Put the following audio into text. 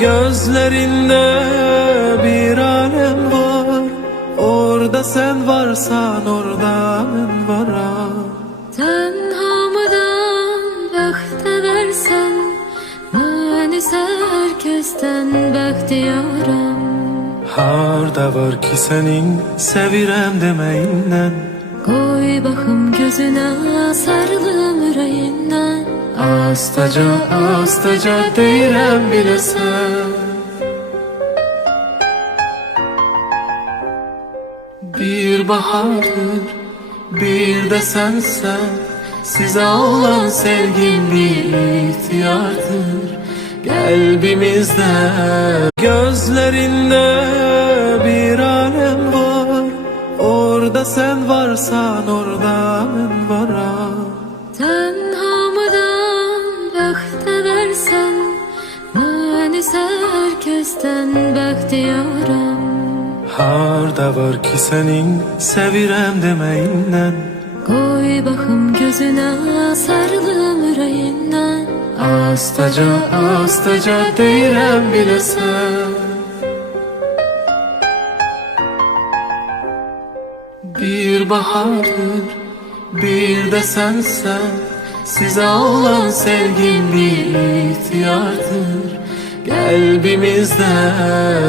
Gözlerinde bir alem var, orada sen varsan orada ben varım. Tenhamıdan bəxt versen, ben ise herkesten bəxtiyaram. Harda var ki senin sevirem demeyinden, Koy baxım gözüne sarılım yüreğinden. astaca astaca deyirəm biləsən. Bir bahardır, bir de sensen, size olan sevgim bir ihtiyardır kalbimizde. Gözlerinde bir alem var, orada sen varsan orada ben varım. Tenhamıdan bəxt versen, ben ise herkesten bəxtiyaram. Harda var ki senin sevirem demeyinden, Koy baxım gözüne sarılım yüreğinden. astaca astaca deyirəm biləsən. Bir bahardır, bir de sensen, size olan sevgim bir ihtiyardır kalbimizde.